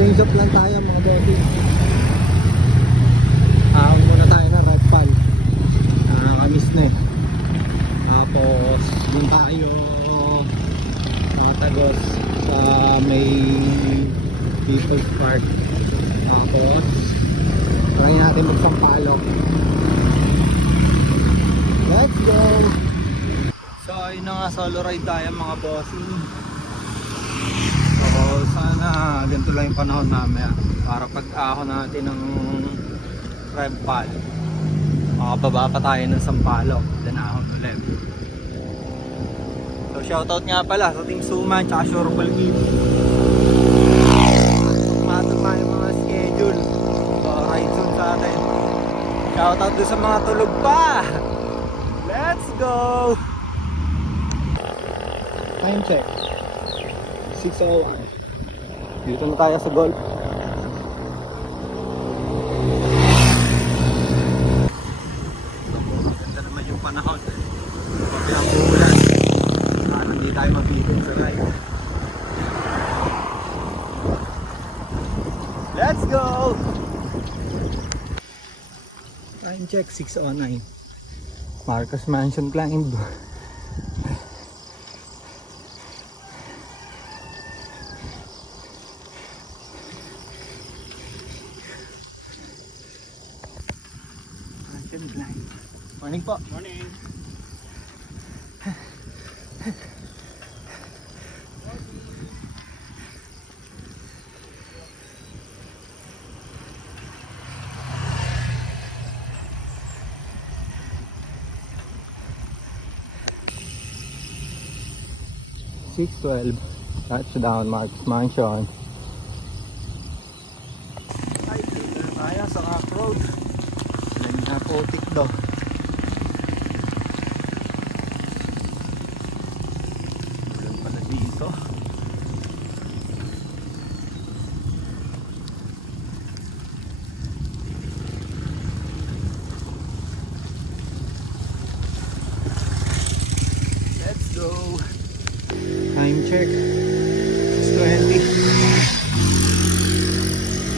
Change up lang tayo mga baby. Ahon muna tayo ng Red Pal. Nakakamiss na eh. Tapos dun tayo Tagos sa may People's Park. Tapos try natin magsampalok. Let's go! So ayun na nga, solo ride tayo mga bossing. So sana ganito lang yung panahon namin para pag-ahon natin ng Red Pal, makababa pa tayo ng Sampaloc, then ahon ulit. So shoutout nga pala sa Team Suman tsaka Sureball Kid. Sumato tayo mga schedule, so ride soon sa atin. Shoutout doon sa mga tulog pa. Let's go! Time check 6:01. Dito na tayo sa golf. Maganda naman yung panahon. Pati ang ulan, sana hindi tayo mabitin sa ride. Let's go! Time check 6:09. Marcos Mansion climb. Morning po. Morning. $6.12 touchdown Marcos Mansion. Ay, dito na tayo sa off-road. Alam na po tikdo. Ulan pala dito. Let's go. Time check 6:20.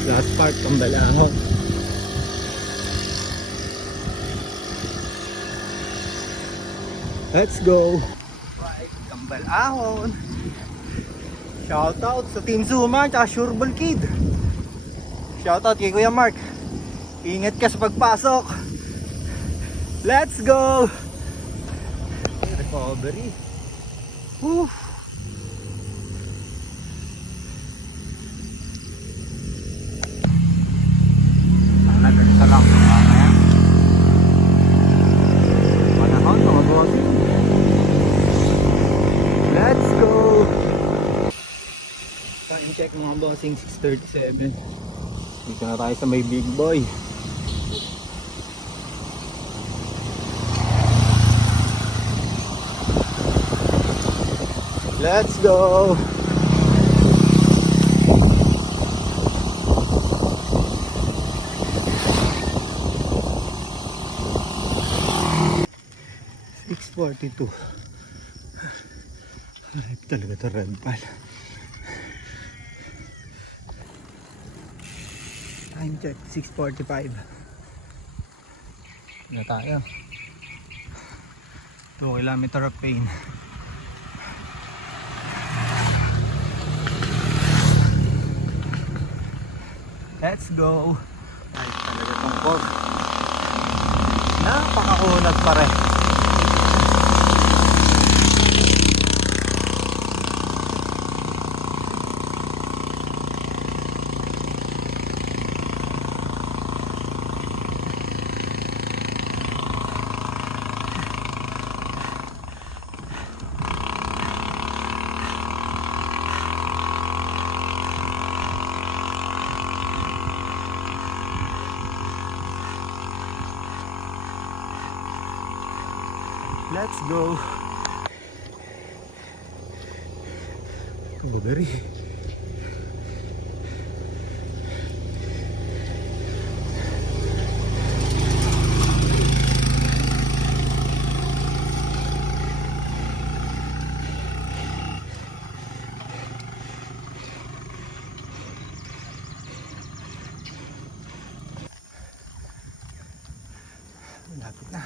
Last part Tambalahon. Let's go. Right, Tambalahon. Shoutout sa Team Suman at Sureball Kid. Shoutout kay Kuya Mark. Ingat ka sa pagpasok. Let's go. Recovery. Woo. Ganito lang mamaya. Panahon mga bossing. Let's go! Time check mga bossing 6:37. Dito na tayo sa may big boy. Let's go! $6.42. Harap talaga ito Red Pal. Time check 6:45. Na tayo 2 kilometer of pain. Let's go. Ay talaga tong fog. Napakaunat pa rin. Let's go. Blueberry. Malapit na.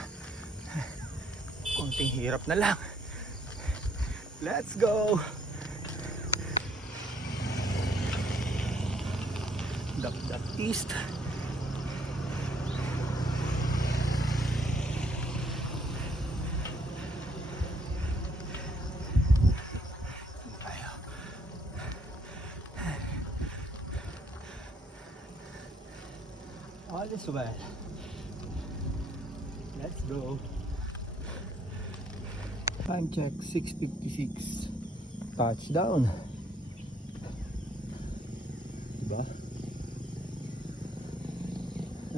Konting hirap na lang. Let's go! Dapdap East. All is well. Let's go. Time check 6:56. Touchdown. Diba?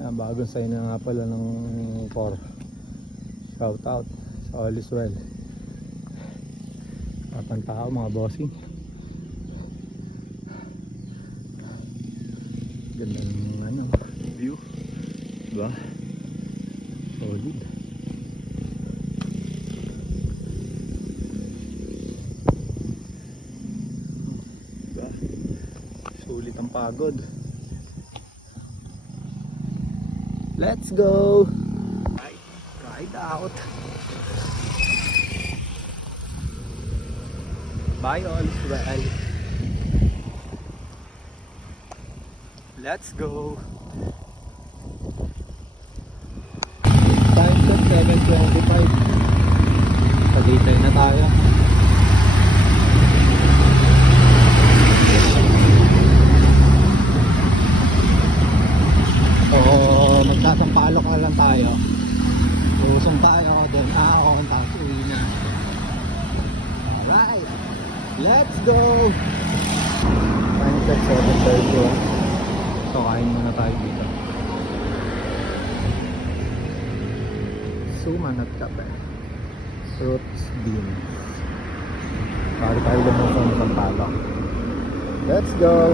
Bagong sign na nga pala ng 4. Shout out sa All is well. Kapang tao mga bossing. Gandang view. Diba? Solid. Diba? Sulit ang pagod. Let's go! Ride out! Bye all is well. Let's go! Time check 7:25. Pagitay na tayo. Magsasampalok na lang tayo. Lusong tayo doon. Ako tapos uwi na. Alright! Let's go! Time check 7:30. So kain muna tayo dito. Suman at kape. Fruits, beans. Bago tayo lumusong sa Sampaloc. Let's go!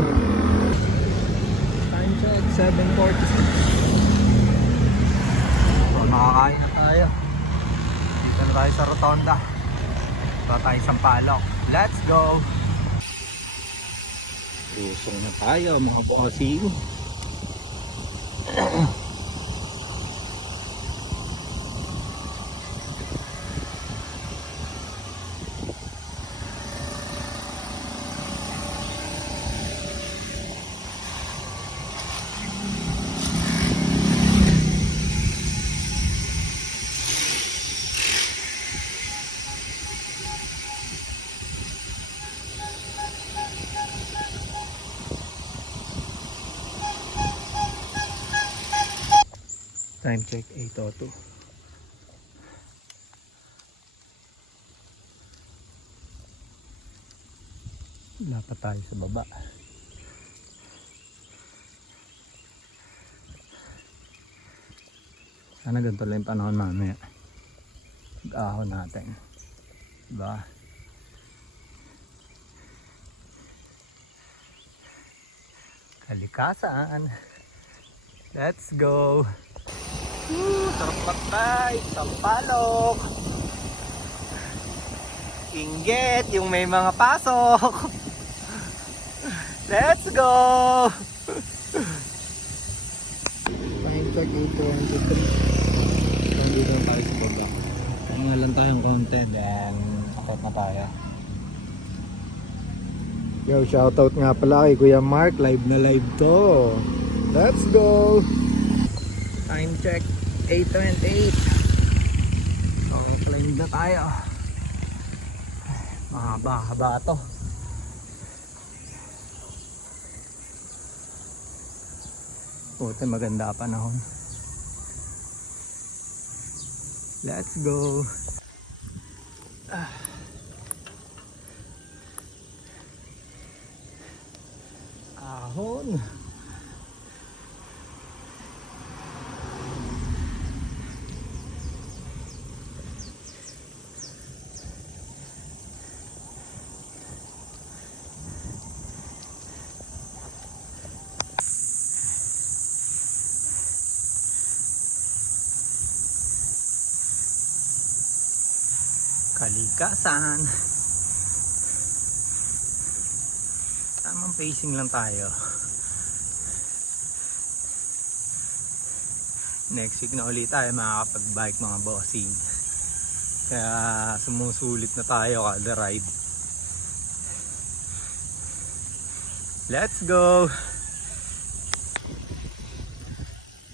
Time check 7:46. Makakain na tayo. Dito na tayo sa Rotonda. Dito tayo sa Sampaloc. Let's go! Lusong na tayo mga bossing. Time check 8:02. Wala pa tayo sa baba. Sana ganito lang yung panahon mamaya. Pag-ahon natin. Diba? Kalikasan. Let's go! Sarap patay, Sampaloc. Inggit yung may mga pasok. Let's go. Time check 8:23. Nandito na tayo sa baba. Mga lang tayong konti, then akit na tayo. Yo, shoutout nga pala kay Kuya Mark. Live na live to. Let's go. Time check 8:28. So climb na tayo. Mahaba-haba to. Puti maganda panahon. Let's go. Ahon. Kalikasan. Tamang pacing lang tayo. Next week na ulit tayo makakapag-bike mga bossing. Kaya sumusulit na tayo kada ride. Let's go!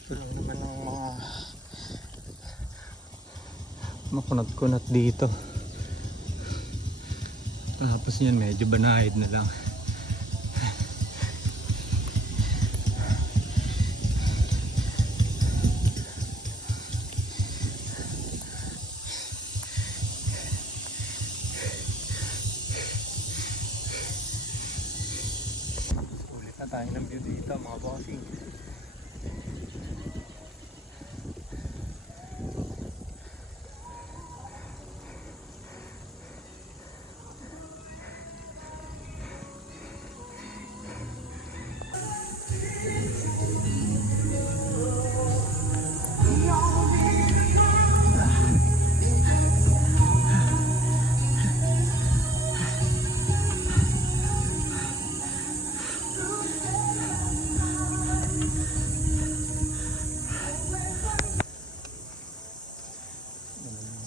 Ito lang naman ang mga makunat-kunat dito. Tapos yan medyo banayad na lang. Ulit na tayo ng view dito mga bossing.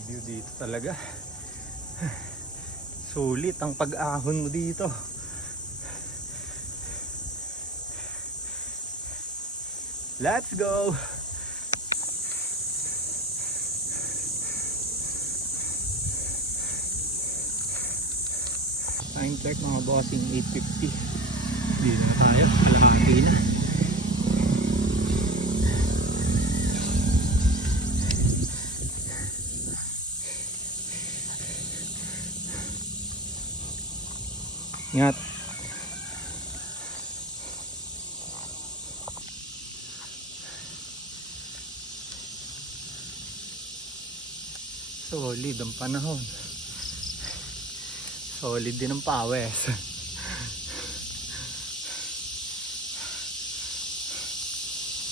View dito talaga. Sulit ang pag-ahon mo dito. Let's go! Time check mga bossing, 8:50. Dito na tayo, kalahati na. Ingat. Solid ang panahon. Solid din ang pawis.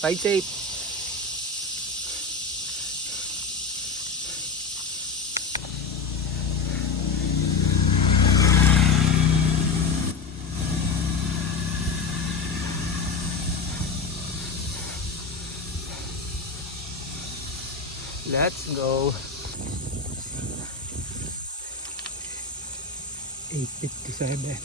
Ride safe. Let's go. 8:57.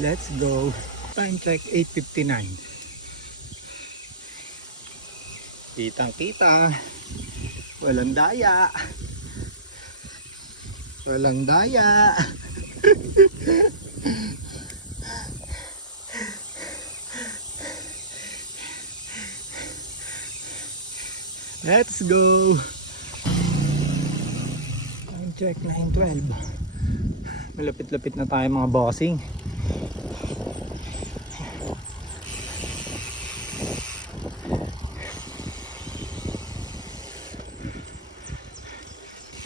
Let's go. Time check 8:59. Kitang kita. Walang daya. Walang daya. Let's go. Time check 9:12. Malapit-lapit na tayo mga bossing.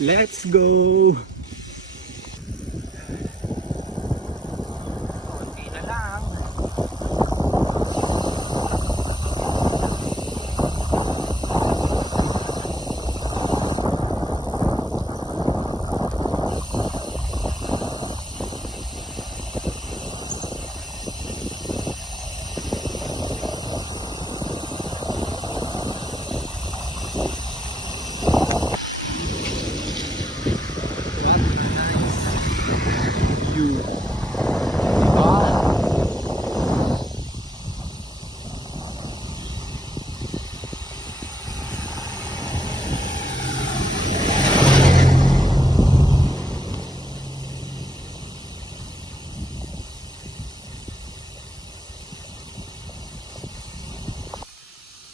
Let's go. Konti na lang.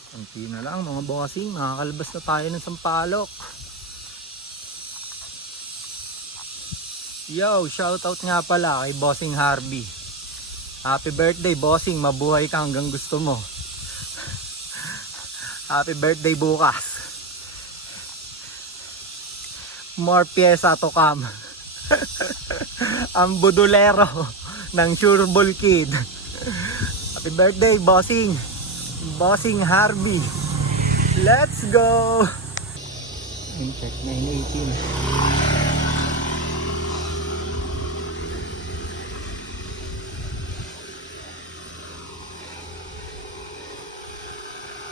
Konti na lang mga bossing, makakalabas na tayo ng Sampaloc. Yo, shoutout nga pala kay Bossing Harvey. Happy birthday bossing, mabuhay ka hanggang gusto mo. Happy birthday bukas. More pyesa to come. Ang budulero ng Sureball Kid. Happy birthday bossing. Bossing Harvey. Let's go. Time check 9:18.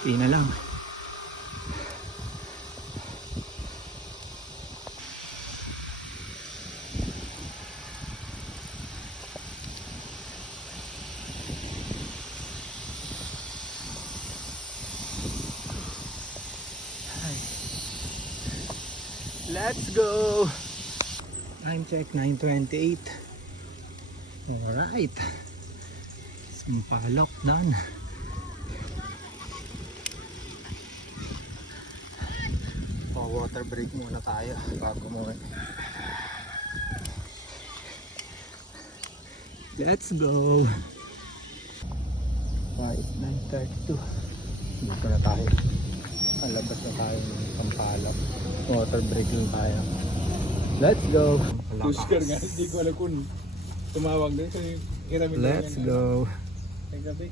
Di na lang. Let's go! Time check 9:28. Alright. Sampalok done. Water break muna tayo bago umuwi. Let's go! Right, 9:32. Dito na tayo. Alabas na tayo ng Sampalok. Water break lang tayo. Let's go! Tuskar nga, hindi ko alam kung tumawag din sa iramin. Let's go! Ay gabi.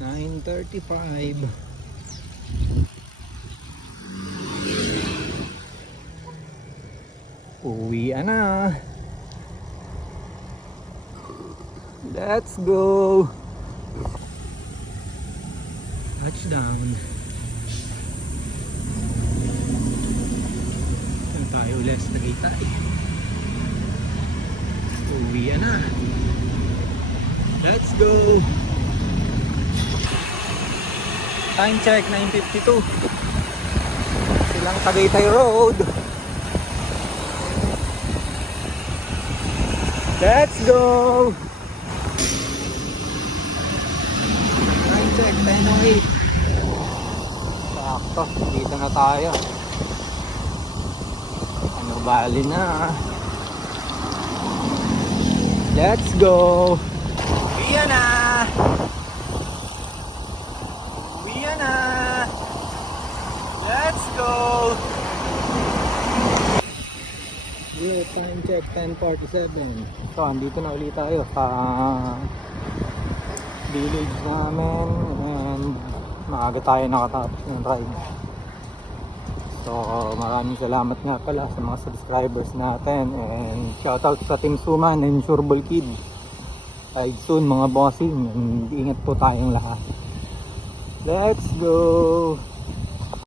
9:35. Uwian na. Let's go. Touchdown. Saan tayo ulit sa Tagaytay? Uwian na. Let's go. Time check 9:52. Silang Tagaytay Road. Let's go! Time check 10:08. Sakto, dito na tayo. Ano bali na? Let's go! Uwian na! Uwian na! Let's go! Yeah, time check 10:47. So, andito na ulit tayo sa village namin and maaga tayo nakatapos ng ride. So, maraming salamat nga pala sa mga subscribers natin and shoutout sa Team Suman and Sureball Kid. Ride soon mga bossing and ingat po tayong lahat. Let's go!